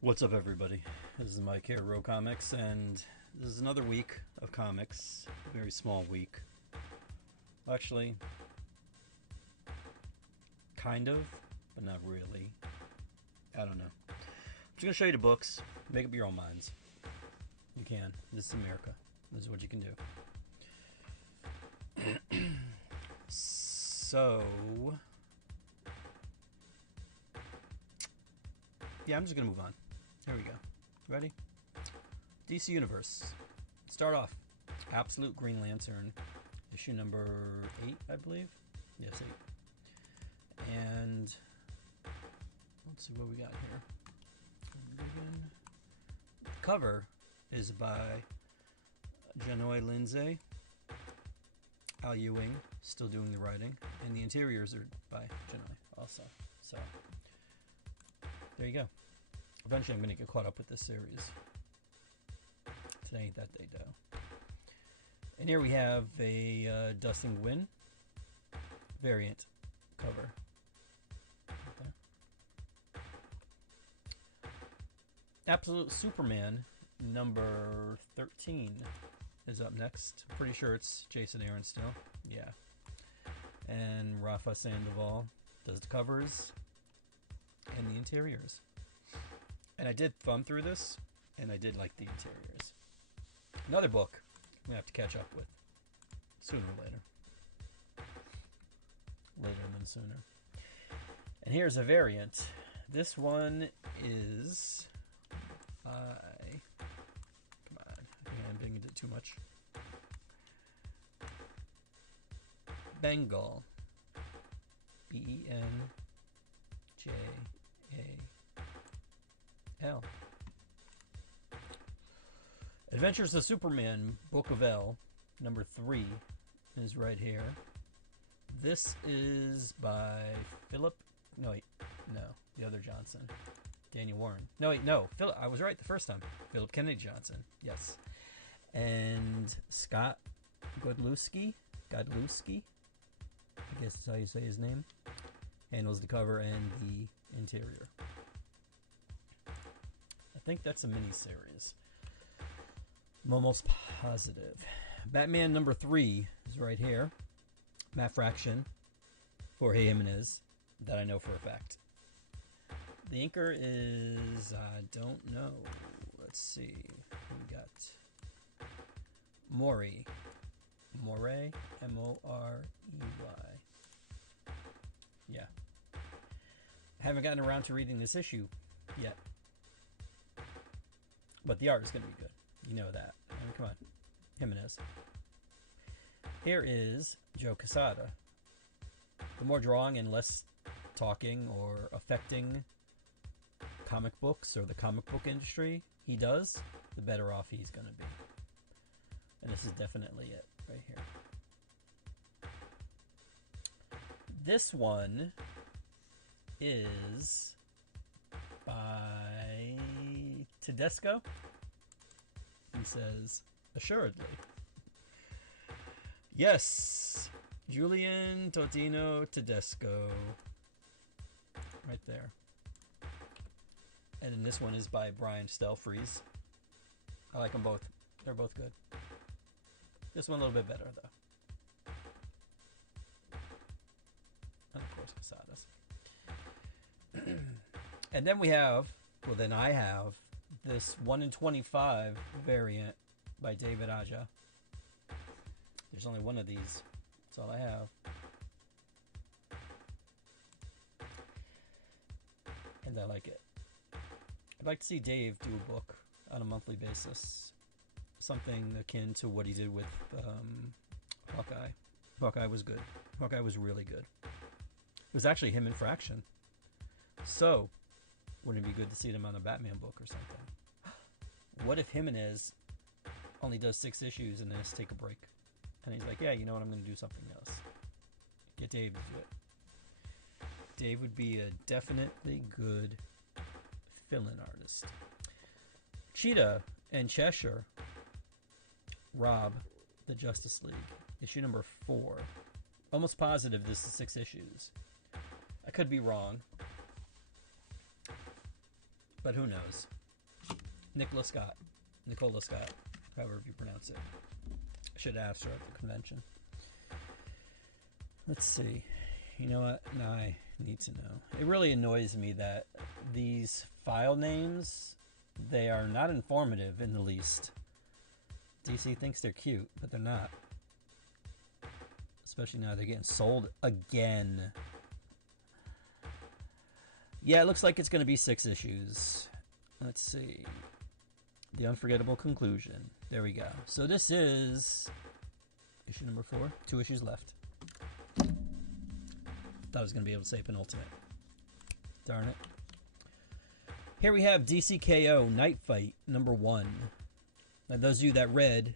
What's up, everybody? This is Mike here, Row Comics, and this is another week of comics. A very small week. Actually, kind of, but not really. I don't know. I'm just gonna show you the books. Make up your own minds. You can. This is America. This is what you can do. So, yeah, I'm just gonna move on. Here we go. Ready? DC Universe. Start off. Absolute Green Lantern. Issue number 8, I believe. Yes, 8. And let's see what we got here. The cover is by Genoa Lindsay. Al Ewing, still doing the writing. And the interiors are by Genoa also. So, there you go. Eventually I'm going to get caught up with this series. Today ain't that day, though. And here we have a Dustin Gwynn variant cover. Right there. Absolute Superman number 13 is up next. Pretty sure it's Jason Aaron still. Yeah. And Rafa Sandoval does the covers and the interiors. And I did thumb through this, and I did like the interiors. Another book I'm going to have to catch up with sooner or later. Later than sooner. And here's a variant. This one is by... Come on. I think I'm doing it too much. Bengal. B-E-N-J-A-L. Adventures of Superman, Book of L, number 3, is right here. This is by Philip... No, wait. No, the other Johnson. Daniel Warren. No, wait, no. Philip, I was right the first time. Philip Kennedy Johnson. Yes. And Scott Godlewski, I guess that's how you say his name, handles the cover and the interior. I think that's a mini-series. I'm almost positive. Batman number 3 is right here. Matt Fraction, Jorge Jimenez, that I know for a fact. The inker is, I don't know. Let's see. We got Morey, M-O-R-E-Y. Yeah. I haven't gotten around to reading this issue yet. But the art is going to be good. You know that. I mean, come on. Jimenez. Here is Joe Quesada. The more drawing and less talking or affecting comic books or the comic book industry he does, the better off he's going to be. And this is definitely it right here. This one is by Tedesco. He says, assuredly. Yes, Julian Totino Tedesco. Right there. And then this one is by Brian Stelfreeze. I like them both. They're both good. This one a little bit better, though. And of course, Quesada's. And then we have, well, then I have this 1 in 25 variant by David Aja. There's only one of these. That's all I have. And I like it. I'd like to see Dave do a book on a monthly basis. Something akin to what he did with Hawkeye. Hawkeye was good. Hawkeye was really good. It was actually him and Fraction. So, wouldn't it be good to see them on a Batman book or something? What if Jimenez only does 6 issues and then has to take a break? And he's like, yeah, you know what, I'm going to do something else. Get Dave to do it. Dave would be a definitely good fill-in artist. Cheetah and Cheshire rob the Justice League. Issue number 4. Almost positive this is 6 issues. I could be wrong. But who knows? Nicola Scott. Nicola Scott. However you pronounce it. I should ask her at the convention. Let's see. You know what? Now I need to know. It really annoys me that these file names, they are not informative in the least. DC thinks they're cute, but they're not. Especially now they're getting sold again. Yeah, it looks like it's going to be 6 issues. Let's see. The Unforgettable Conclusion. There we go. So this is issue number 4. 2 issues left. Thought I was going to be able to say penultimate. Darn it. Here we have DCKO Night Fight number 1. Now, those of you that read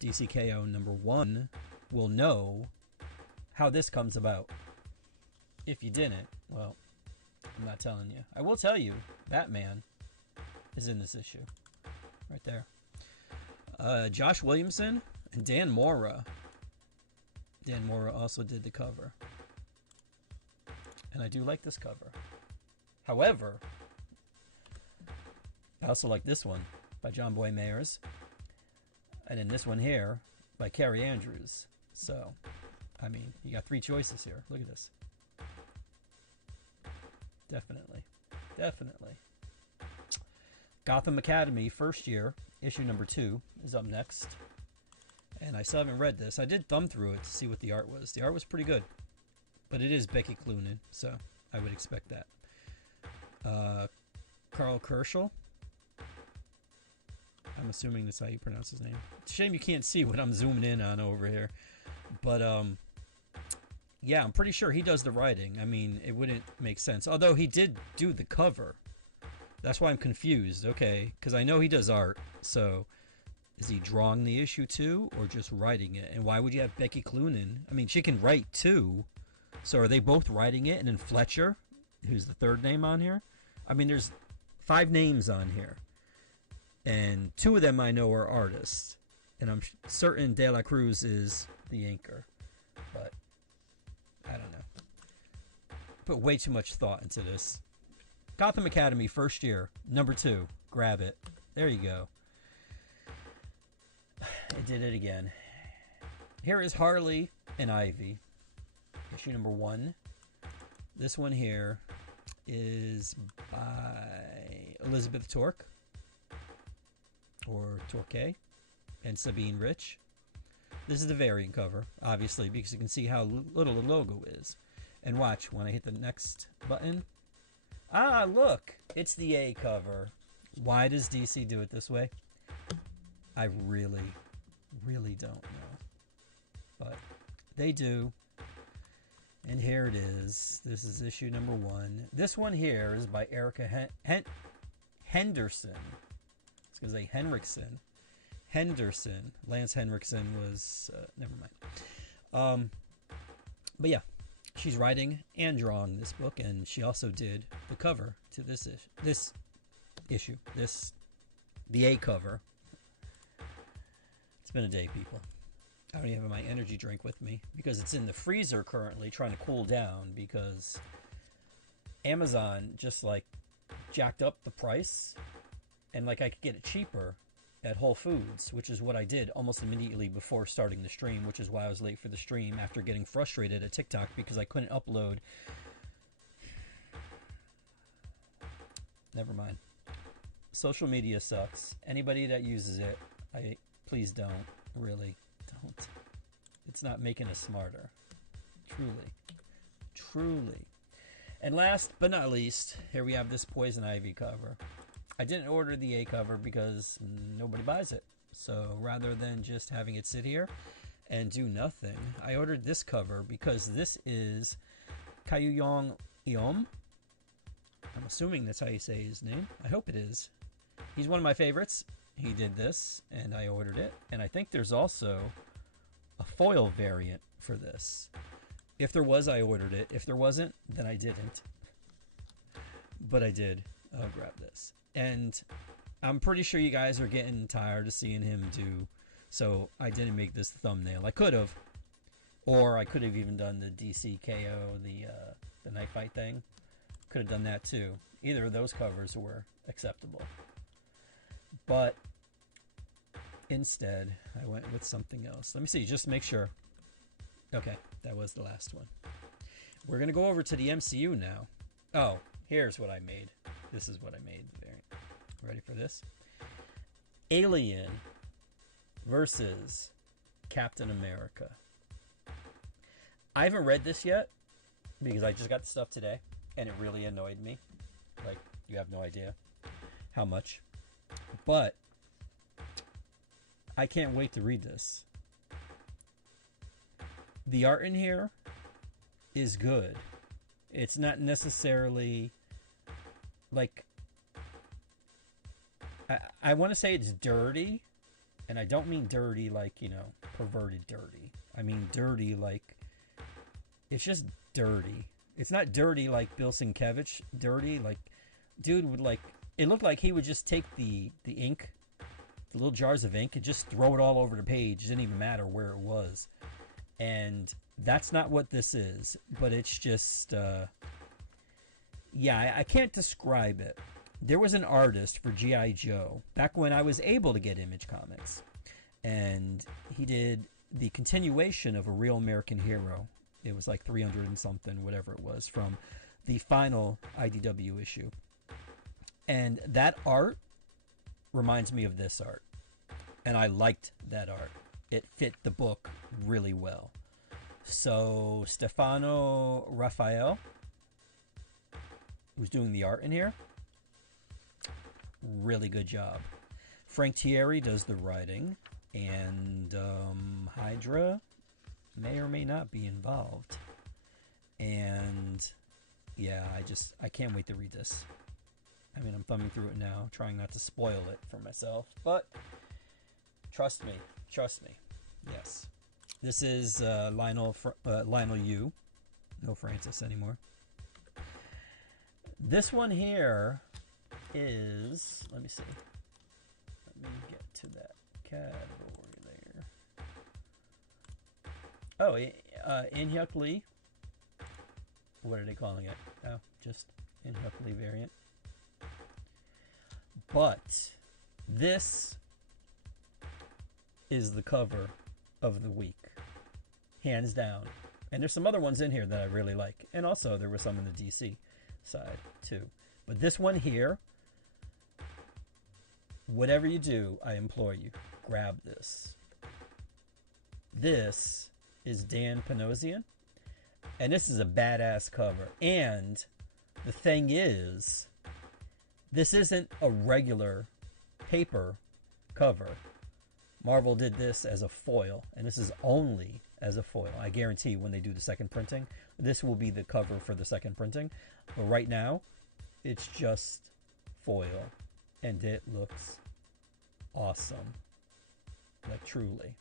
DCKO number 1 will know how this comes about. If you didn't, well, I'm not telling you. I will tell you, Batman is in this issue. Right there. Josh Williamson and Dan Mora. Dan Mora also did the cover. And I do like this cover. However, I also like this one by John Boy Mayers. And then this one here by Carrie Andrews. So, I mean, you got 3 choices here. Look at this. Definitely. Definitely. Gotham Academy, first year, issue number 2 is up next. And I still haven't read this. I did thumb through it to see what the art was. The art was pretty good. But it is Becky Cloonan, so I would expect that. Carl Kerschel. I'm assuming that's how you pronounce his name. It's a shame you can't see what I'm zooming in on over here. But, yeah, I'm pretty sure he does the writing. I mean, it wouldn't make sense. Although he did do the cover. That's why I'm confused. Okay, because I know he does art. So, is he drawing the issue too, or just writing it? And why would you have Becky Cloonan? I mean, she can write too. So are they both writing it? And then Fletcher, who's the 3rd name on here? I mean, there's 5 names on here. And 2 of them I know are artists. And I'm certain De La Cruz is the inker. But, I don't know. Put way too much thought into this. Gotham Academy, first year, number 2. Grab it. There you go. I did it again. Here is Harley and Ivy. Issue number 1. This one here is by Elizabeth Torque. Or Torque. And Sabine Rich. This is the variant cover, obviously, because you can see how little the logo is. And watch, when I hit the next button. Ah, look! It's the A cover. Why does DC do it this way? I really, really don't know. But they do. And here it is. This is issue number 1. This one here is by Erica Henderson. It's going to say Henriksen. Henderson. Lance Henriksen was... never mind. But yeah. She's writing and drawing this book, and she also did the cover to this issue. The A cover. It's been a day, people. I don't even have my energy drink with me because it's in the freezer currently trying to cool down because Amazon just like jacked up the price and like I could get it cheaper at Whole Foods, which is what I did almost immediately before starting the stream, which is why I was late for the stream after getting frustrated at TikTok because I couldn't upload. Never mind. Social media sucks. Anybody that uses it, please don't. Really, don't. It's not making us smarter. Truly. Truly. And last but not least, here we have this Poison Ivy cover. I didn't order the A cover because nobody buys it. So rather than just having it sit here and do nothing, I ordered this cover because this is Kyu-Yong Eom. I'm assuming that's how you say his name. I hope it is. He's one of my favorites. He did this and I ordered it. And I think there's also a foil variant for this. If there was, I ordered it. If there wasn't, then I didn't. But I did grab this. And I'm pretty sure you guys are getting tired of seeing him do, so I didn't make this thumbnail. I could have, or I could have even done the DCKO, the Night Fight thing. Could could have done that too. Either of those covers were acceptable. But instead, I went with something else. Let me see, just make sure. Okay, that was the last one. We're going to go over to the MCU now. Oh, here's what I made. This is what I made. Ready for this? Alien versus Captain America. I haven't read this yet because I just got the stuff today and it really annoyed me. Like, you have no idea how much. But I can't wait to read this. The art in here is good. It's not necessarily like, I want to say it's dirty, and I don't mean dirty like, you know, perverted dirty. I mean dirty like, it's just dirty. It's not dirty like Bill Sienkiewicz dirty. Like, dude would like, it looked like he would just take the ink, the little jars of ink, and just throw it all over the page. It didn't even matter where it was. And that's not what this is, but it's just, yeah, I can't describe it. There was an artist for G.I. Joe back when I was able to get Image Comics, and he did the continuation of A Real American Hero. It was like 300 and something, whatever it was, from the final IDW issue. And that art reminds me of this art, and I liked that art. It fit the book really well. So Stefano Raphael was doing the art in here. Really good job. Frank Thierry does the writing, and Hydra may or may not be involved. And yeah, I can't wait to read this. I mean, I'm thumbing through it now, trying not to spoil it for myself, but trust me, yes. This is Lionel Yu, no Francis anymore. This one here is, let me see. Let me get to that category there. Oh, In-Hyuk Lee. What are they calling it? Oh, just In-Hyuk Lee variant. But this is the cover of the week, hands down. And there's some other ones in here that I really like, and also there were some in the DC side too. But this one here, whatever you do, I implore you, grab this. This is Dan Panosian, and this is a badass cover. And the thing is, this isn't a regular paper cover. Marvel did this as a foil, and this is only as a foil. I guarantee when they do the second printing, this will be the cover for the second printing. But right now, it's just foil, and it looks awesome. Like truly.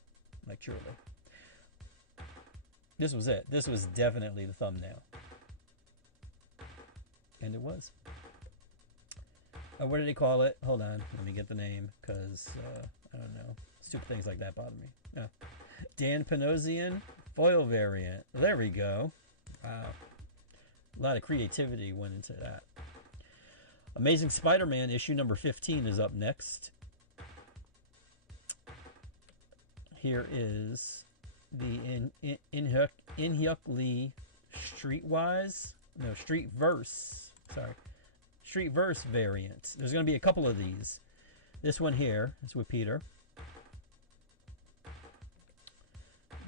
This was it. This was definitely the thumbnail. And it was. What did they call it? Hold on. Let me get the name, because, I don't know. Stupid things like that bother me. Oh. Dan Panosian foil variant. There we go. Wow. A lot of creativity went into that. Amazing Spider-Man issue number 15 is up next. Here is the In-Hyuk Lee Streetverse variant. There's going to be a couple of these. This one here is with Peter.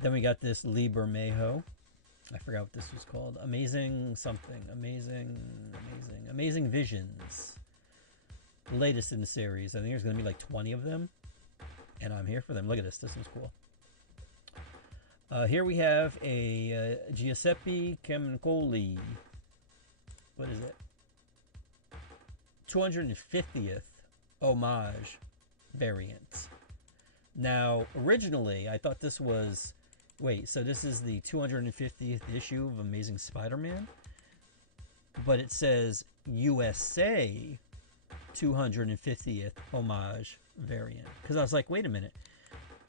Then we got this Lee Bermejo. I forgot what this was called. Amazing something. Amazing Visions. The latest in the series. I think there's going to be like 20 of them. And I'm here for them. Look at this. This one's cool. Here we have a Giuseppe Camuncoli. What is it? 250th homage variant. Now, originally, I thought this was... Wait, so this is the 250th issue of Amazing Spider-Man? But it says USA 250th homage variant. Because I was like, wait a minute.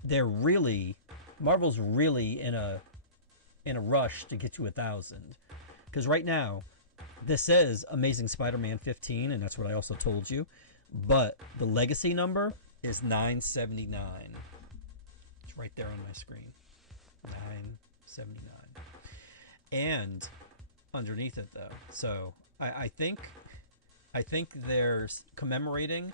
They're really... Marvel's really in a rush to get to 1,000. Because right now, This says Amazing Spider-Man 15, and that's what I also told you. But the legacy number is 979. It's right there on my screen. 979. And underneath it, though, so I think they're commemorating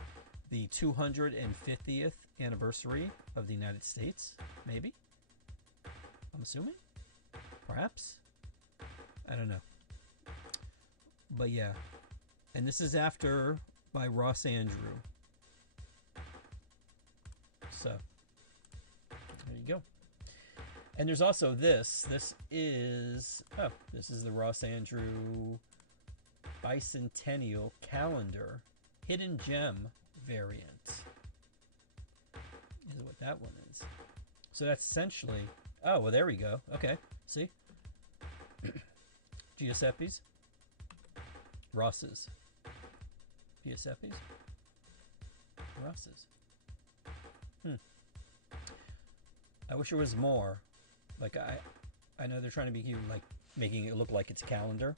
the 250th anniversary of the United States. Maybe. I'm assuming. Perhaps. I don't know. But yeah. And this is after by Ross Andrew. So there you go. And there's also this. This is the Ross Andrew Bicentennial Calendar Hidden Gem variant. Is what that one is. So that's essentially. Oh, well, there we go. Okay. See? Giuseppe's. Ross's. Giuseppe's. Ross's. I wish there was more. Like, I know they're trying to be like making it look like it's a calendar.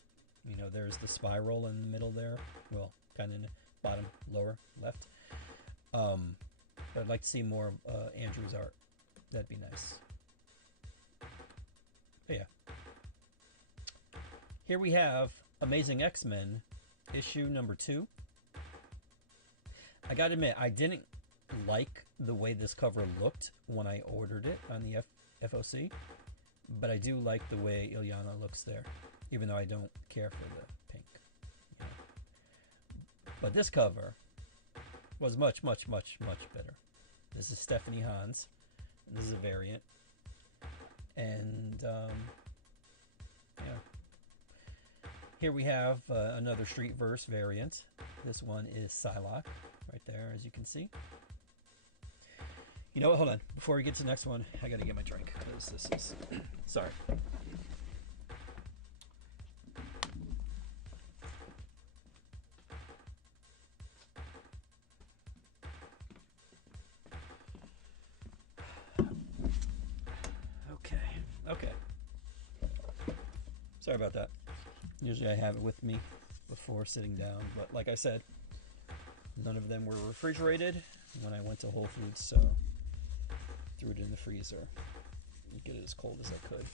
You know, there's the spiral in the middle there. Well, kind of in the bottom, lower, left. But I'd like to see more of Andrew's art. That'd be nice. But yeah. Here we have Amazing X-Men issue number 2. I gotta admit, I didn't like the way this cover looked when I ordered it on the FOC, but I do like the way Ilyana looks there, even though I don't care for the pink. You know. But this cover was much, much, much, much better. This is Stephanie Hans, and this is a variant. And, yeah. Here we have another Streetverse variant. This one is Psylocke, right there, as you can see. You know what? Hold on. Before we get to the next one, I gotta get my drink, because this is... Sorry. Okay. Sorry about that. Usually I have it with me before sitting down, but like I said, none of them were refrigerated when I went to Whole Foods, so threw it in the freezer and get it as cold as I could.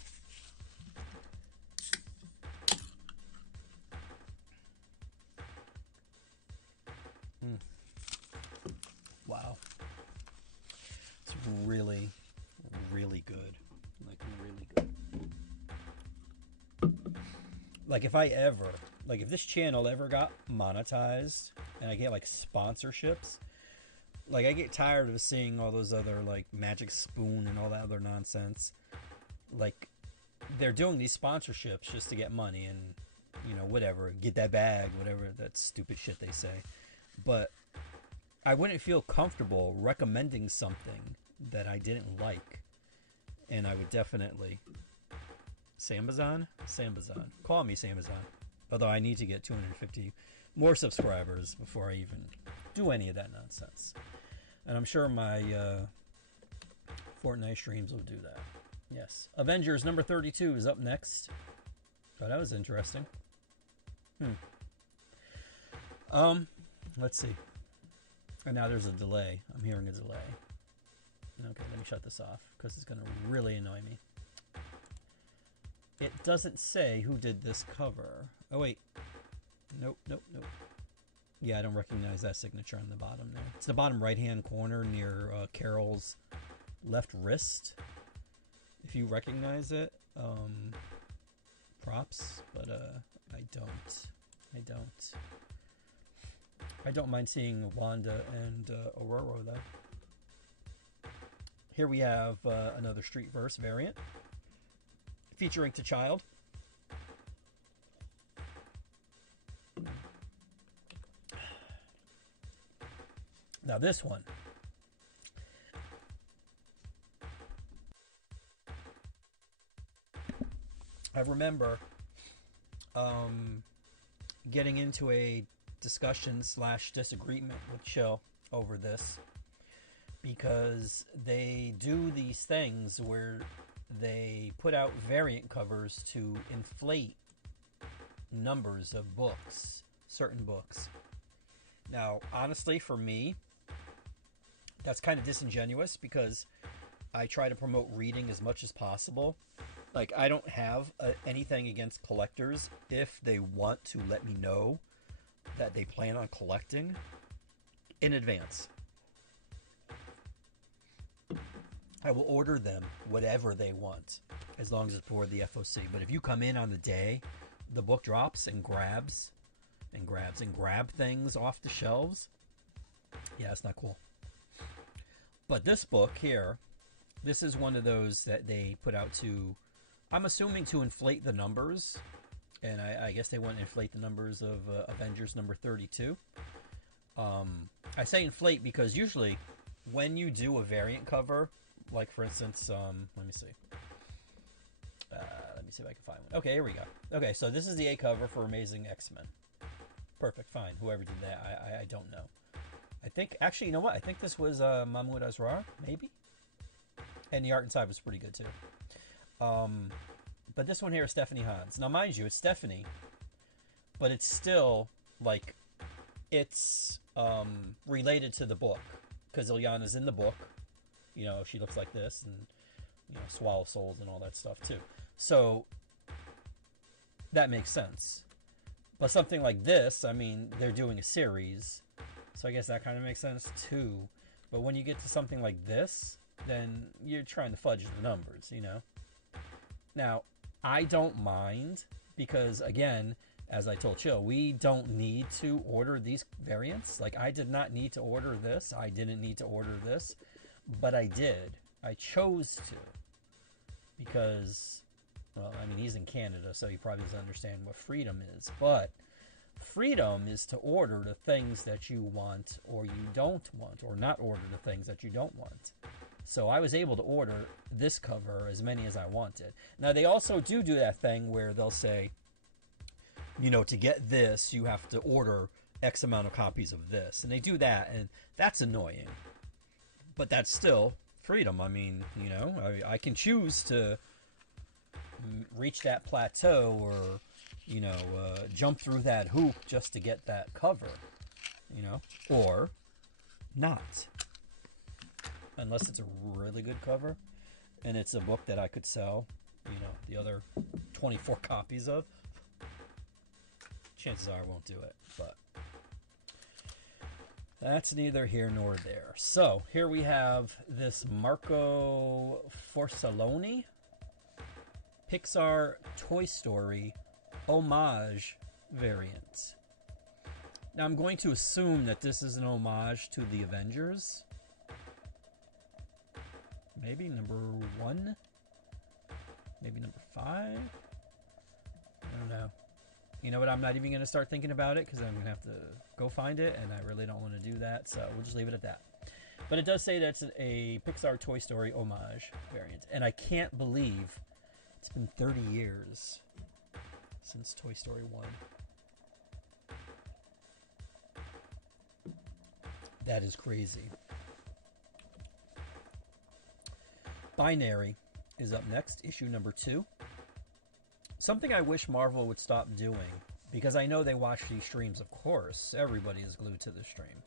Wow. It's really, really good. Like, really good. Like, if this channel ever got monetized and I get like sponsorships, like, I get tired of seeing all those other like Magic Spoon and all that other nonsense. Like, they're doing these sponsorships just to get money and, you know, whatever, get that bag, whatever that stupid shit they say. But I wouldn't feel comfortable recommending something that I didn't like. And I would definitely... Sambazon? Sambazon. Call me Sambazon. Although I need to get 250 more subscribers before I even do any of that nonsense. And I'm sure my Fortnite streams will do that. Yes. Avengers number 32 is up next. Oh, that was interesting. Let's see. And now there's a delay. I'm hearing a delay. Okay, let me shut this off because it's going to really annoy me. It doesn't say who did this cover. Oh, wait. Nope. Yeah, I don't recognize that signature on the bottom there. It's the bottom right-hand corner near Carol's left wrist. If you recognize it, props, but I don't. I don't mind seeing Wanda and Aurora, though. Here we have another Streetverse variant featuring T'Child. Now this one, I remember getting into a discussion / disagreement with Chill over this, because they do these things where they put out variant covers to inflate numbers of books, certain books. Now, honestly, for me, that's kind of disingenuous because I try to promote reading as much as possible. Like, I don't have anything against collectors if they want to let me know that they plan on collecting in advance. I will order them whatever they want as long as it's for the FOC. But if you come in on the day the book drops and grab things off the shelves, yeah, it's not cool. But this book here, this is one of those that they put out to, I'm assuming, to inflate the numbers. And I guess they want to inflate the numbers of Avengers number 32. I say inflate because usually when you do a variant cover, like for instance, let me see. Let me see if I can find one. Okay, here we go. Okay, so this is the A cover for Amazing X-Men. Perfect, fine. Whoever did that, I don't know. I think, actually, you know what? I think this was Mahmoud Asrar, maybe? And the art inside was pretty good, too. But this one here is Stephanie Hans. Now, mind you, it's Stephanie, but it's still, like, it's related to the book. Because Ilyana's in the book. You know, she looks like this, and, you know, Swallow Souls and all that stuff, too. So, that makes sense. But something like this, I mean, they're doing a series, so I guess that kind of makes sense, too. But when you get to something like this, then you're trying to fudge the numbers, you know? Now, I don't mind, because, again, as I told Chill, we don't need to order these variants. Like, I did not need to order this. I didn't need to order this. But I did. I chose to. Because, well, I mean, he's in Canada, so he probably doesn't understand what freedom is. But freedom is to order the things that you want or you don't want, or not order the things that you don't want. So I was able to order this cover as many as I wanted. Now, they also do that thing where they'll say, you know, to get this, you have to order X amount of copies of this. And they do that, and that's annoying. But that's still freedom. I mean, you know, I can choose to reach that plateau or, you know, jump through that hoop just to get that cover, you know, or not. Unless it's a really good cover and it's a book that I could sell, you know, the other 24 copies of. Chances are I won't do it, but that's neither here nor there. So here we have this Marco Forcelloni Pixar Toy Story homage variant. Now I'm going to assume that this is an homage to the Avengers. Maybe number 1? Maybe number 5? I don't know. You know what? I'm not even going to start thinking about it because I'm going to have to go find it, and I really don't want to do that, so we'll just leave it at that. But it does say that it's a Pixar Toy Story homage variant, and I can't believe it's been 30 years since Toy Story 1. That is crazy. Binary is up next, issue number 2. Something I wish Marvel would stop doing, because I know they watch these streams, of course. Everybody is glued to the stream.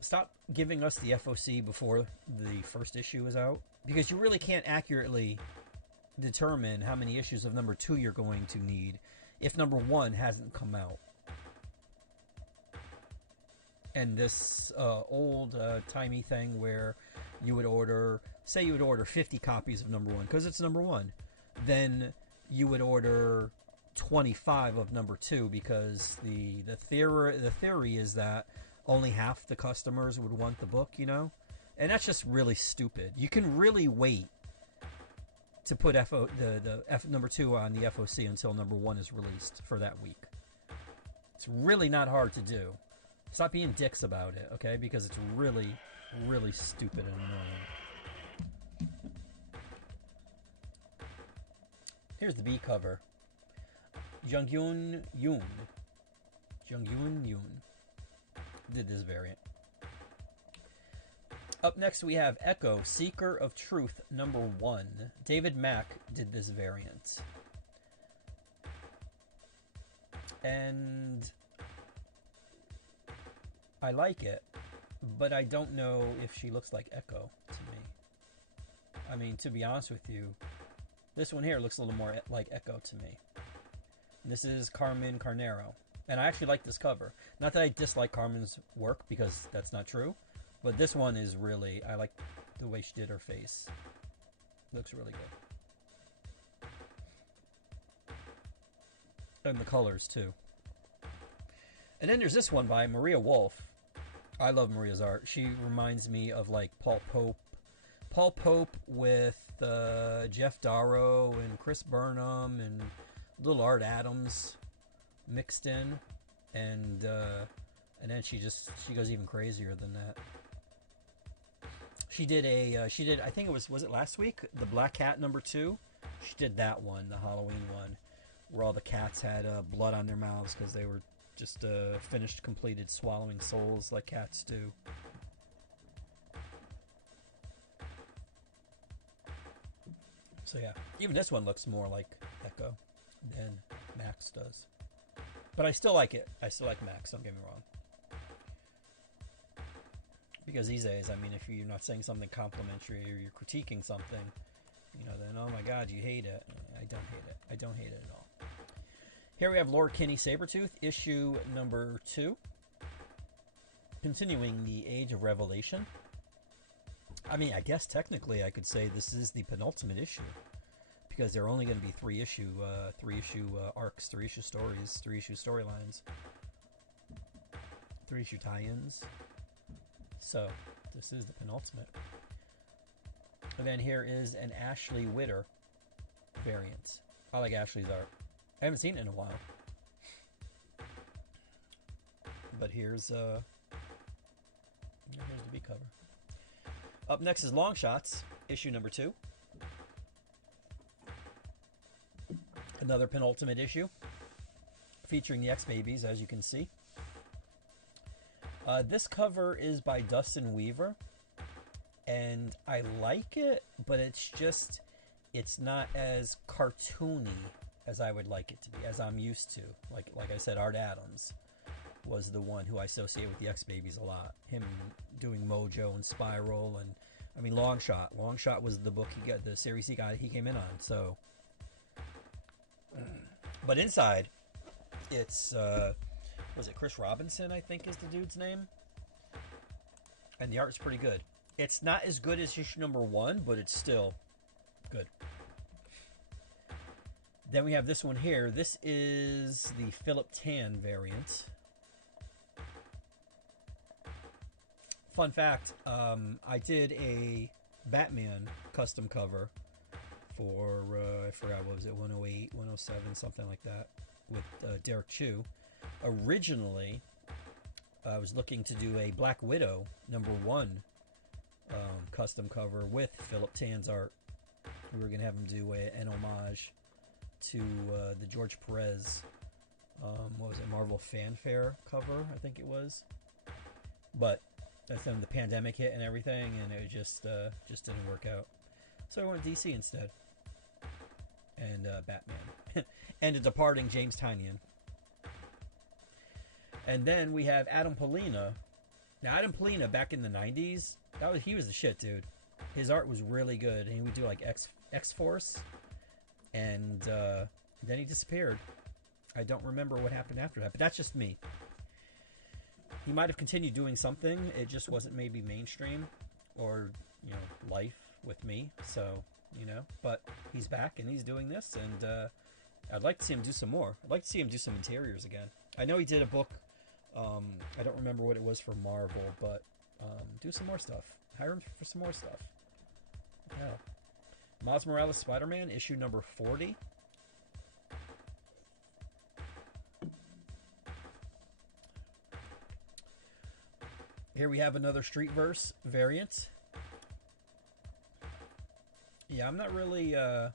Stop giving us the FOC before the first issue is out, because you really can't accurately determine how many issues of number 2 you're going to need if number 1 hasn't come out. And this old timey thing where you would order, say you would order 50 copies of number 1 because it's number 1, then you would order 25 of number 2 because the theory is that only half the customers would want the book, you know? And that's just really stupid. You can really wait to put number 2 on the FOC until number 1 is released for that week. It's really not hard to do. Stop being dicks about it, okay? Because it's really, really stupid and annoying. Here's the B cover. Jung-Yoon Yoon did this variant. Up next we have Echo, Seeker of Truth, number 1. David Mack did this variant. And I like it, but I don't know if she looks like Echo to me. I mean, to be honest with you, this one here looks a little more like Echo to me. This is Carmen Carnero. And I actually like this cover. Not that I dislike Carmen's work, because that's not true. But this one is really, I like the way she did her face. Looks really good. And the colors, too. And then there's this one by Maria Wolf. I love Maria's art. She reminds me of, like, Paul Pope. Paul Pope with Jeff Darrow and Chris Burnham and little Art Adams mixed in. And then she goes even crazier than that. She did I think it was it last week, the Black Cat #2. She did that one, the Halloween one, where all the cats had blood on their mouths because they were just finished, completed swallowing souls like cats do. So yeah, even this one looks more like Echo than Max does. But I still like it. I still like Max, don't get me wrong. Because these days, I mean, if you're not saying something complimentary or you're critiquing something, you know, then, oh my God, you hate it. I don't hate it. I don't hate it at all. Here we have Laura Kinney Sabretooth, issue #2. Continuing the Age of Revelation. I mean, I guess technically I could say this is the penultimate issue, because there are only going to be three issue arcs, 3 issue stories, 3 issue storylines, 3 issue tie-ins. So this is the penultimate. And then here is an Ashley Witter variant. I like Ashley's art. I haven't seen it in a while. But here's the B cover. Up next is Long Shots, issue #2. Another penultimate issue featuring the X-Babies, as you can see. This cover is by Dustin Weaver, and I like it, but it's not as cartoony as I would like it to be, as I'm used to. Like I said, Art Adams was the one who I associate with the X-Babies a lot. Him doing Mojo and Spiral, and I mean Long Shot. Long Shot was the book the series he came in on. So, but inside, it's was it Chris Robinson, I think is the dude's name, and the art's pretty good. It's not as good as issue #1, but it's still good. Then we have this one here. This is the Philip Tan variant. Fun fact, I did a Batman custom cover for, I forgot, what was it, 108, 107, something like that, with Derek Chu. Originally, I was looking to do a Black Widow #1 custom cover with Philip Tan's art. We were going to have him do an homage to the George Perez, what was it, Marvel Fanfare cover, I think it was. But that's when the pandemic hit and everything, and it just didn't work out. So I went DC instead. And Batman. And a departing James Tynion. And then we have Adam Polina. Now, Adam Polina, back in the 90s, he was the shit, dude. His art was really good, and he would do like X-Force, and then he disappeared. I don't remember what happened after that, but that's just me. He might have continued doing something. It just wasn't maybe mainstream or, you know, life with me. So, you know, but he's back and he's doing this, and I'd like to see him do some more. I'd like to see him do some interiors again. I know he did a book. I don't remember what it was for Marvel, but do some more stuff. Hire him for some more stuff. Yeah. Miles Morales Spider-Man, issue #40. Here we have another Streetverse variant. Yeah, I'm not really, I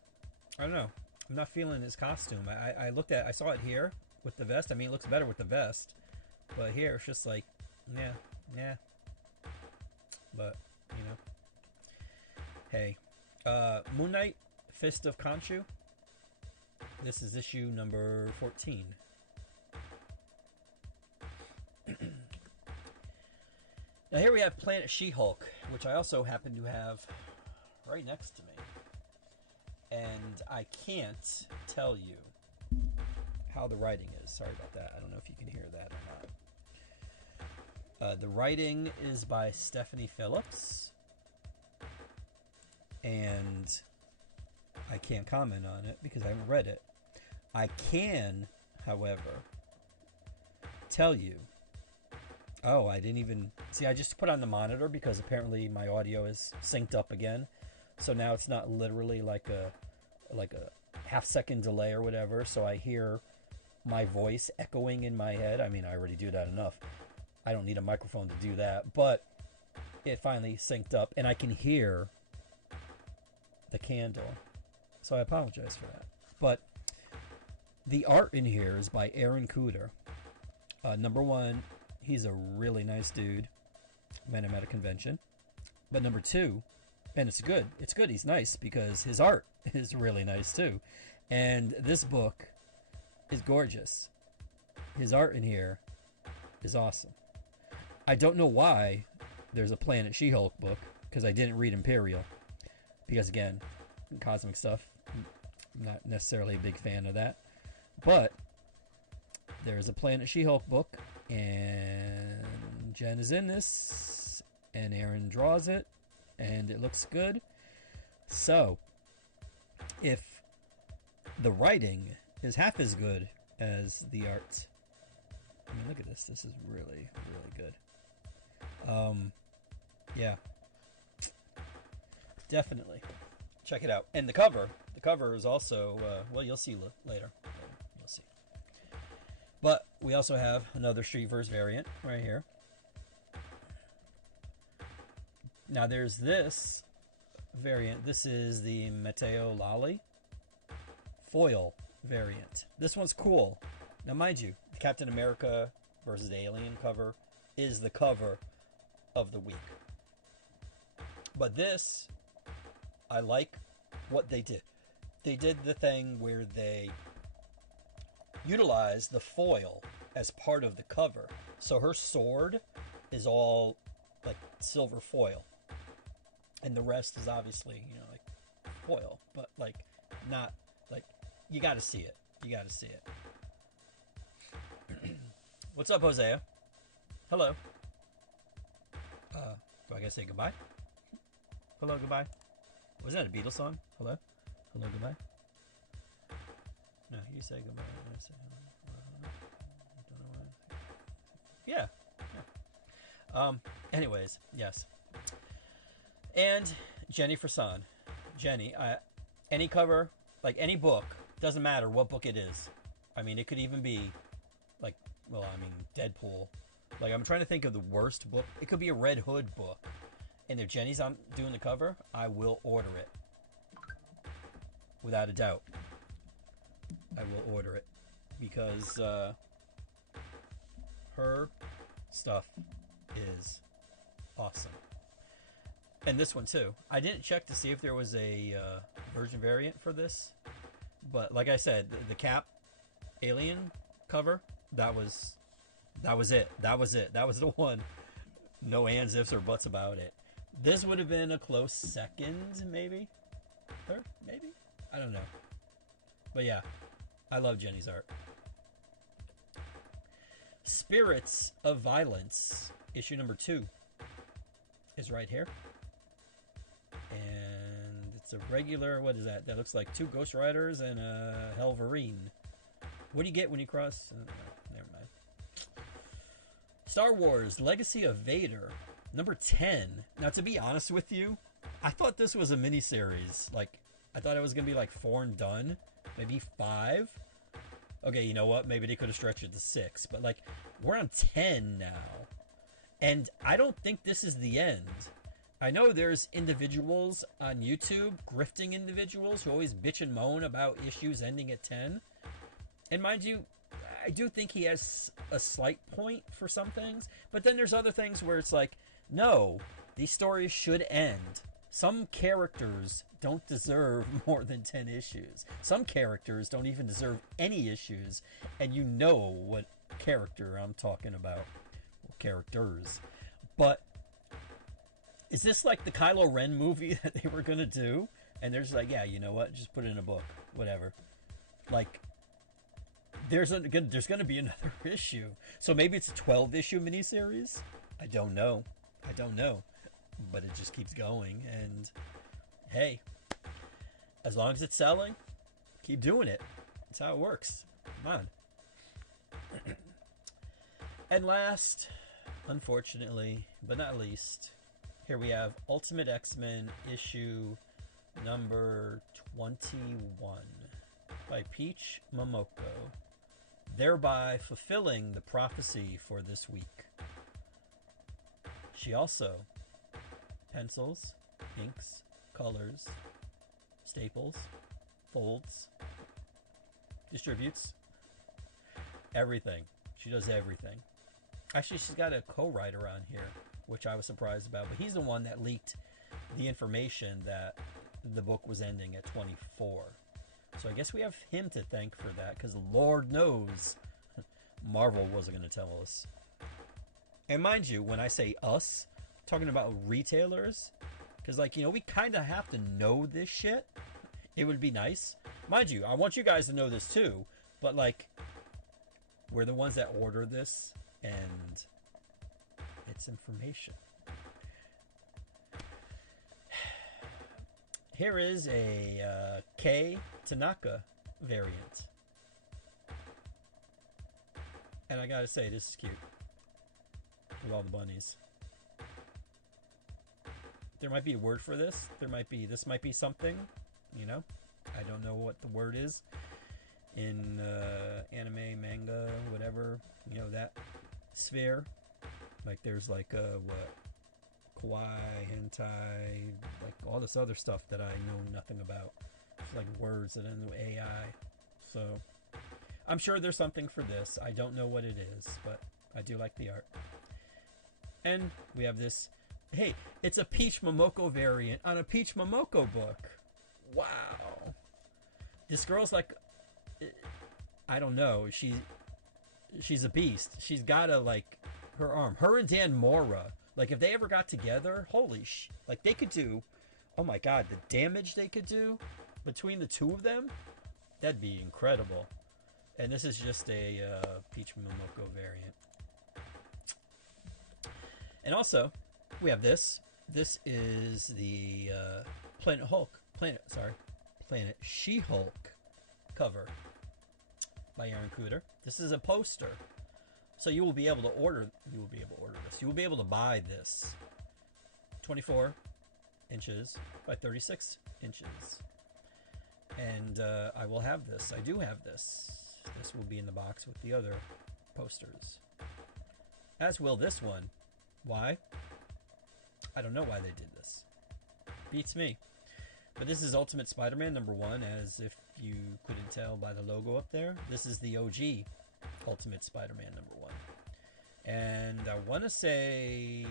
don't know. I'm not feeling his costume. I saw it here with the vest. I mean, it looks better with the vest. But here, it's just like, yeah. But, you know. Hey. Moon Knight, Fist of Khonshu. This is issue #14. Now here we have Planet She-Hulk, which I also happen to have right next to me. And I can't tell you how the writing is. Sorry about that. I don't know if you can hear that or not. The writing is by Stephanie Phillips. And I can't comment on it because I haven't read it. I can, however, tell you. Oh, I didn't even see. I just put on the monitor because apparently my audio is synced up again. So now it's not literally like a half-second delay or whatever. So I hear my voice echoing in my head. I mean, I already do that enough. I don't need a microphone to do that. But it finally synced up, and I can hear the candle. So I apologize for that. But the art in here is by Aaron Cooter. Number one, he's a really nice dude. Met him at a convention. But number two, and it's good. It's good. He's nice because his art is really nice too. And this book is gorgeous. His art in here is awesome. I don't know why there's a Planet She-Hulk book because I didn't read Imperial. Because again, cosmic stuff, I'm not necessarily a big fan of that. But there's a Planet She-Hulk book, and Jen is in this, and Aaron draws it, and it looks good. So, if the writing is half as good as the art, I mean, look at this. This is really, really good. Yeah, definitely check it out. And the cover is also well, you'll see later. You'll see. But we also have another Streetverse variant right here. Now there's this variant. This is the Matteo Lally foil variant. This one's cool. Now mind you, the Captain America versus Alien cover is the cover of the week. But this, I like what they did. They did the thing where they utilized the foil as part of the cover. So her sword is all like silver foil. And the rest is obviously, like foil. But like not like you gotta see it. You gotta see it. What's up, Hosea? Hello. Do I gotta say goodbye? Hello, goodbye. Was that a Beatles song? Hello? Hello, goodbye? No, you say goodbye. I say hello. I don't know why. Yeah. Anyways, yes. And Jenny Frison. Jenny, any cover, like any book, doesn't matter what book it is. I mean, it could even be like, well, I mean, Deadpool. Like, I'm trying to think of the worst book. It could be a Red Hood book. And if Jenny's doing the cover, I will order it. Without a doubt. I will order it. Because her stuff is awesome. And this one too. I didn't check to see if there was a version variant for this. But like I said, the Cap Alien cover, that was it. That was it. That was the one. No ands, ifs, or buts about it. This would have been a close second, maybe? Third, maybe? I don't know. But yeah, I love Jenny's art. Spirits of Violence, issue number 2, is right here. And it's a regular, what is that? That looks like 2 Ghost Riders and a Helverine. What do you get when you cross? Never mind. Star Wars Legacy of Vader, number 10. Now, to be honest with you, I thought this was a miniseries. Like, I thought it was going to be like 4 and done. Maybe 5. Okay, you know what? Maybe they could have stretched it to 6. But, like, we're on 10 now. And I don't think this is the end. I know there's individuals on YouTube, grifting individuals, who always bitch and moan about issues ending at 10. And mind you, I do think he has a slight point for some things. But then there's other things where it's like, no, these stories should end. Some characters don't deserve more than 10 issues. Some characters don't even deserve any issues. And you know what character I'm talking about. Well, characters. But Is this like the Kylo Ren movie that they were gonna do? And they're just like, yeah, you know what? Just put it in a book, whatever. Like, there's gonna be another issue, so maybe it's a 12-issue miniseries. I don't know. I don't know, but it just keeps going. And hey, as long as it's selling, keep doing it. That's how it works. Come on. And last, unfortunately, but not least, here we have Ultimate X-Men issue number 21 by Peach Momoko, thereby fulfilling the prophecy for this week. She also pencils, inks, colors, staples, folds, distributes, everything. She does everything. Actually, she's got a co-writer on here, which I was surprised about, but he's the one that leaked the information that the book was ending at 24. So I guess we have him to thank for that, because Lord knows Marvel wasn't going to tell us. And mind you, when I say us, I'm talking about retailers, because, like, you know, we kind of have to know this shit. It would be nice. Mind you, I want you guys to know this too, but, like, we're the ones that order this, and it's information. Here is a K Tanaka variant. And I gotta say, this is cute. With all the bunnies. There might be a word for this. This might be something, you know? I don't know what the word is in anime, manga, whatever, you know, that sphere. Like, there's like what, kawaii, hentai, like all this other stuff that I know nothing about. It's like words that end with AI. So I'm sure there's something for this. I don't know what it is, but I do like the art. And we have this. Hey, it's a Peach Momoko variant on a Peach Momoko book. Wow. This girl's like, I don't know. She's a beast. She's got a, like, her arm. Her and Dan Mora. Like, if they ever got together, holy like, they could do, oh my god, the damage they could do between the two of them, that'd be incredible. And this is just a Peach Momoko variant. And also, we have this. This is the Planet She-Hulk cover by Aaron Kuder. This is a poster. So you will be able to order this. You will be able to buy this. 24 inches by 36 inches. And I will have this. I do have this. This will be in the box with the other posters. As will this one. Why? I don't know why they did this. Beats me. But this is Ultimate Spider-Man #1, as if you couldn't tell by the logo up there. This is the OG Ultimate Spider-Man #1. And I want to say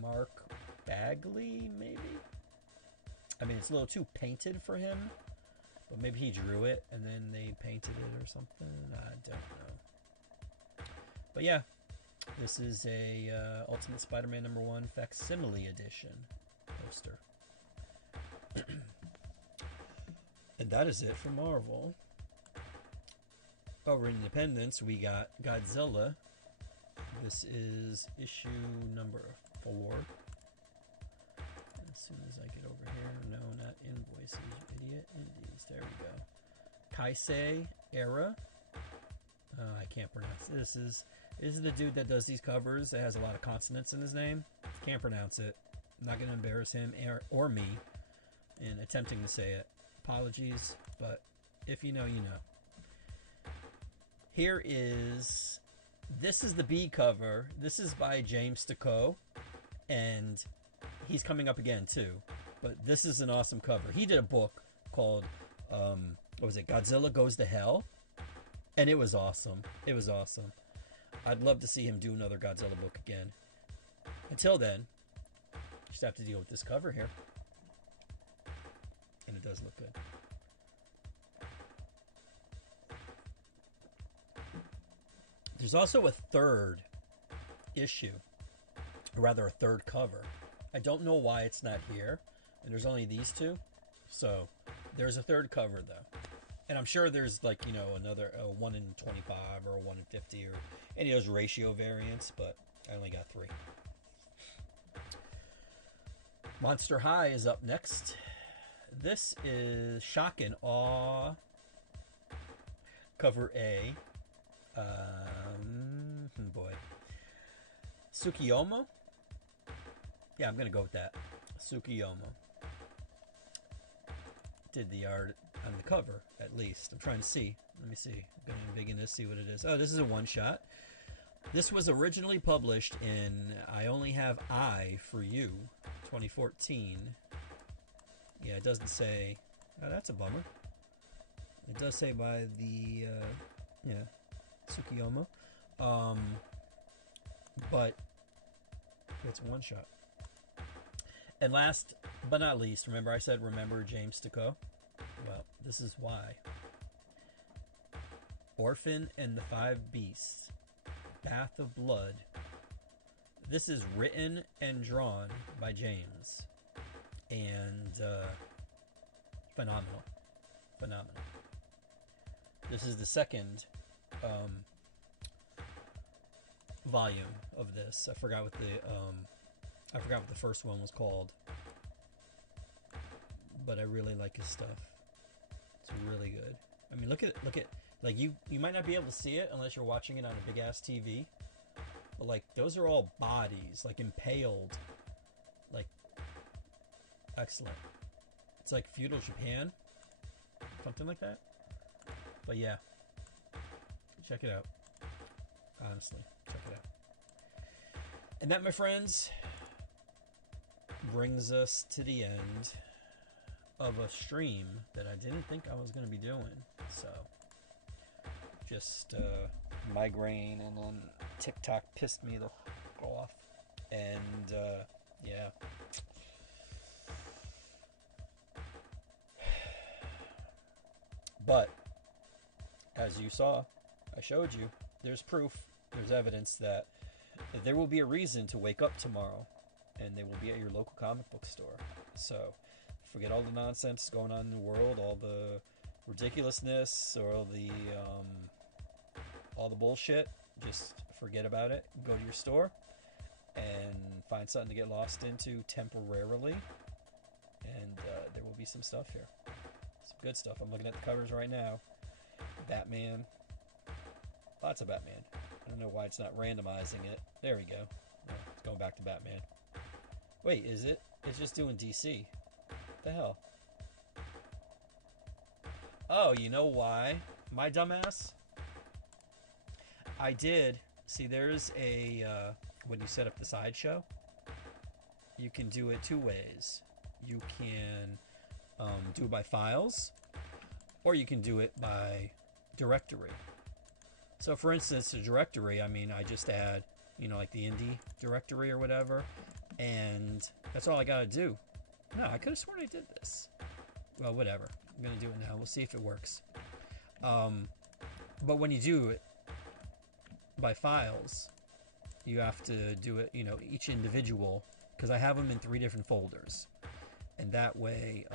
Mark Bagley, maybe? I mean, it's a little too painted for him, but maybe he drew it and then they painted it or something. I don't know. But yeah, this is a Ultimate Spider-Man #1 facsimile edition poster. And that is it for Marvel. Over in Independence, we got Godzilla. This is issue number 4. As soon as I get over here, no, not invoices, you idiot. Indies, there we go. Kaisei Era. I can't pronounce it. This is the dude that does these covers that has a lot of consonants in his name. Can't pronounce it. I'm not going to embarrass him or me in attempting to say it. Apologies, but if you know, you know. This is the B cover. This is by James Sticco, and he's coming up again too. But this is an awesome cover. He did a book called, what was it, Godzilla Goes to Hell? And it was awesome. It was awesome. I'd love to see him do another Godzilla book again. Until then, just have to deal with this cover here. And it does look good. There's also a third issue, or rather a third cover I don't know why it's not here, and there's only these two. So there's a third cover though, and I'm sure there's like another 1 in 25 or a 1 in 50 or any of those ratio variants, but I only got 3. Monster High is up next. This is Shock and Awe, cover A. Boy, Tsukiyomo. Yeah, I'm gonna go with that. Tsukiyomo did the art on the cover, at least. I'm trying to see. Let me see. I'm going to begin to see what it is. Oh, this is a one-shot. This was originally published in I Only Have I For You, 2014. Yeah, it doesn't say... Oh, that's a bummer. It does say by the... Tsukiyomo. But it's a one-shot. And last but not least, remember I said remember James Sticco? Well, this is why. Orphan and the Five Beasts, Bath of Blood. This is written and drawn by James. And phenomenal. Phenomenal. This is the second volume of this. I forgot what the first one was called. But I really like his stuff. It's really good. I mean, look at like you might not be able to see it unless you're watching it on a big ass TV. But like those are all bodies, like impaled. Like excellent. It's like feudal Japan. Something like that. But yeah. Check it out. Honestly, check it out. And that, my friends, brings us to the end of a stream that I didn't think I was going to be doing. So, just migraine and then TikTok pissed me the f off. And, yeah. But, as you saw, I showed you, there's proof, there's evidence that there will be a reason to wake up tomorrow, and they will be at your local comic book store. So, forget all the nonsense going on in the world, all the ridiculousness, or all the bullshit. Just forget about it. Go to your store and find something to get lost into temporarily, and there will be some stuff here. Some good stuff. I'm looking at the covers right now. Batman. Lots of Batman. I don't know why it's not randomizing it. There we go. Oh, it's going back to Batman. Wait, is it? It's just doing DC. What the hell? Oh, you know why? My dumbass? I did. See, there's a... when you set up the sideshow, you can do it 2 ways. You can do it by files, or you can do it by directory. So for instance, the directory, I mean, I just add, like the indie directory or whatever, and that's all I gotta do. No, I could have sworn I did this. Well, whatever. I'm gonna do it now. We'll see if it works. But when you do it by files, you have to do it, each individual, because I have them in 3 different folders, and that way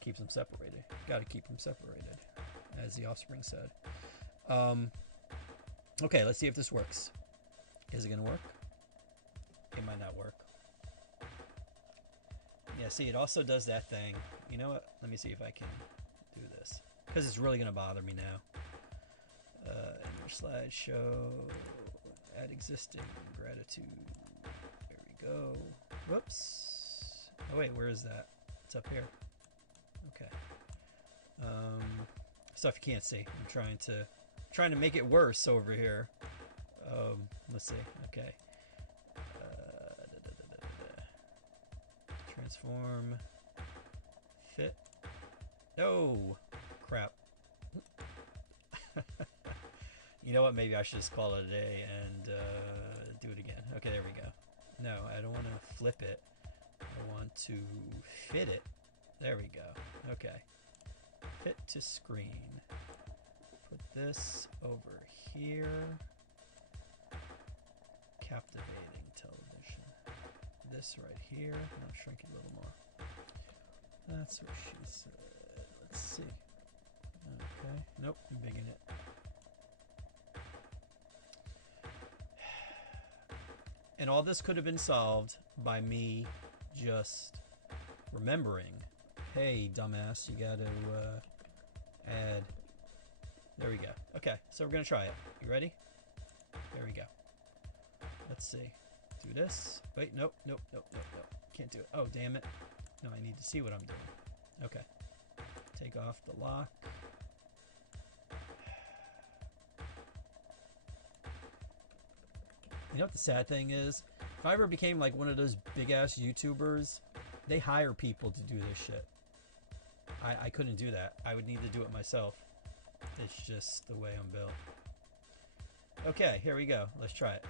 keeps them separated. Got to keep them separated, as the Offspring said. Okay, let's see if this works. Is it gonna work? It might not work. Yeah, see, it also does that thing. You know what? Let me see if I can do this, because it's really gonna bother me now. Enter slideshow. Add existing gratitude. There we go. Whoops. Oh wait, where is that? It's up here. Okay. Stuff you can't see. I'm trying to make it worse over here. Let's see. Okay. Transform. Fit. No. Crap. You know what? Maybe I should just call it a day and do it again. Okay, there we go. No, I don't want to flip it. I want to fit it. There we go. Okay. Fit to screen. Put this over here. Captivating television. this right here. I'll shrink it a little more. That's what she said. Let's see. Okay. Nope, I'm bigging it. And all this could have been solved by me just remembering, hey, dumbass, you got to add. There we go. Okay, so we're going to try it. You ready? There we go. Let's see. Do this. Wait, nope. Can't do it. Oh, damn it. No, I need to see what I'm doing. Okay. Take off the lock. You know what the sad thing is? If I ever became like one of those big-ass YouTubers, they hire people to do this shit. I couldn't do that. I would need to do it myself. It's just the way I'm built. Okay, here we go. Let's try it.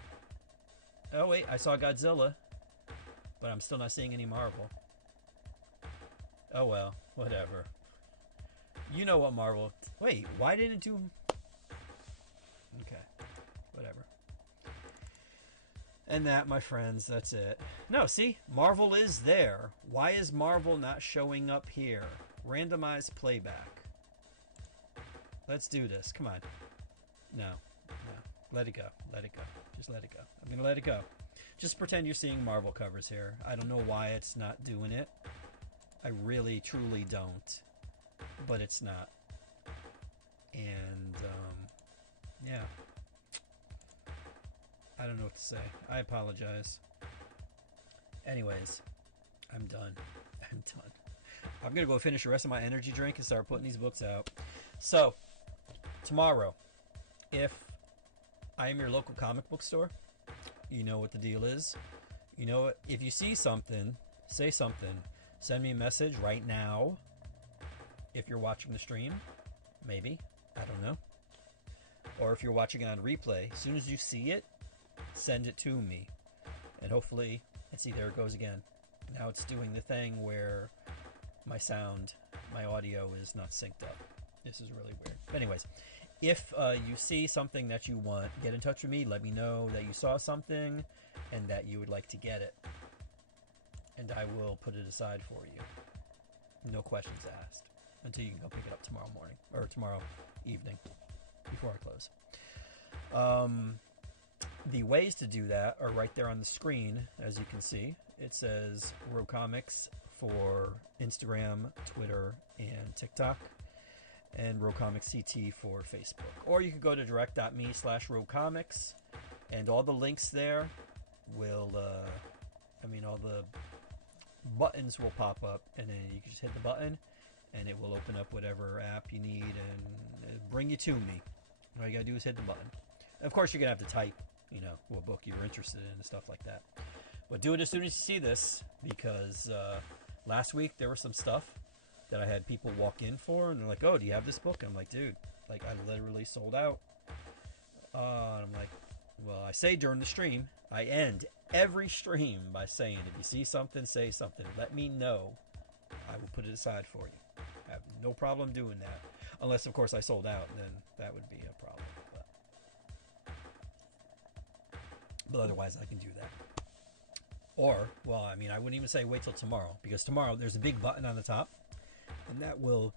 Oh, wait. I saw Godzilla. But I'm still not seeing any Marvel. Oh, well. Whatever. You know what Marvel... Wait, why didn't it do... Okay. Whatever. And that, my friends, that's it. No, see? Marvel is there. Why is Marvel not showing up here? Randomized playback. Let's do this. Come on. No. Let it go. Let it go. Just let it go. I'm going to let it go. Just pretend you're seeing Marvel covers here. I don't know why it's not doing it. I really, truly don't. But it's not. And, yeah. I don't know what to say. I apologize. Anyways, I'm done. I'm done. I'm going to go finish the rest of my energy drink and start putting these books out. So, tomorrow, if I am your local comic book store, you know what the deal is. You know what? If you see something, say something. Send me a message right now. If you're watching the stream, maybe. I don't know. Or if you're watching it on replay, as soon as you see it, send it to me. And hopefully, and see, there it goes again. Now it's doing the thing where my sound, my audio is not synced up. This is really weird. But anyways, if you see something that you want, get in touch with me. Let me know that you saw something and that you would like to get it. And I will put it aside for you. No questions asked. Until you can go pick it up tomorrow morning. Or tomorrow evening. Before I close. The ways to do that are right there on the screen, as you can see. It says Rogue Comics for Instagram, Twitter, and TikTok. And Rogue Comics CT for Facebook. Or you can go to direct.me/Rogue Comics. And all the links there will, all the buttons will pop up. And then you can just hit the button. And it will open up whatever app you need and bring you to me. All you gotta do is hit the button. And of course, you're gonna have to type, what book you're interested in and stuff like that. But do it as soon as you see this, because last week there was some stuff that I had people walk in for, and they're like, "Oh, do you have this book?" And I'm like, "Dude, I literally sold out." And I'm like, "Well, I say during the stream, I end every stream by saying, if you see something, say something. Let me know. I will put it aside for you. I have no problem doing that, unless of course I sold out, then that would be a problem." But otherwise, I can do that. Or, I wouldn't even say wait till tomorrow, because tomorrow there's a big button on the top, and that will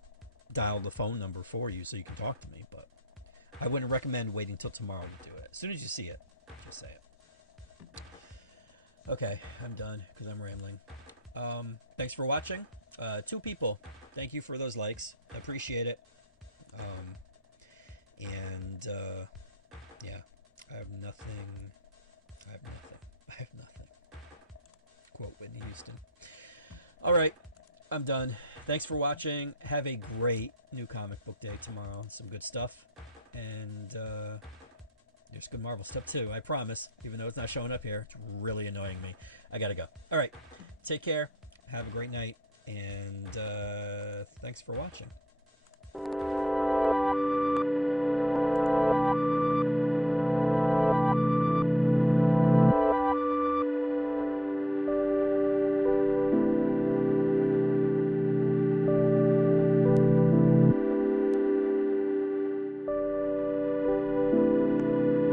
dial the phone number for you so you can talk to me. But I wouldn't recommend waiting till tomorrow to do it. As soon as you see it, just say it. Okay, I'm done because I'm rambling. Thanks for watching. 2 people. Thank you for those likes. I appreciate it. Yeah, I have nothing. Quote Whitney Houston. All right, I'm done. Thanks for watching. Have a great new comic book day tomorrow. Some good stuff. And there's good Marvel stuff too, I promise. Even though it's not showing up here. It's really annoying me. I gotta go. All right, take care. Have a great night. And thanks for watching.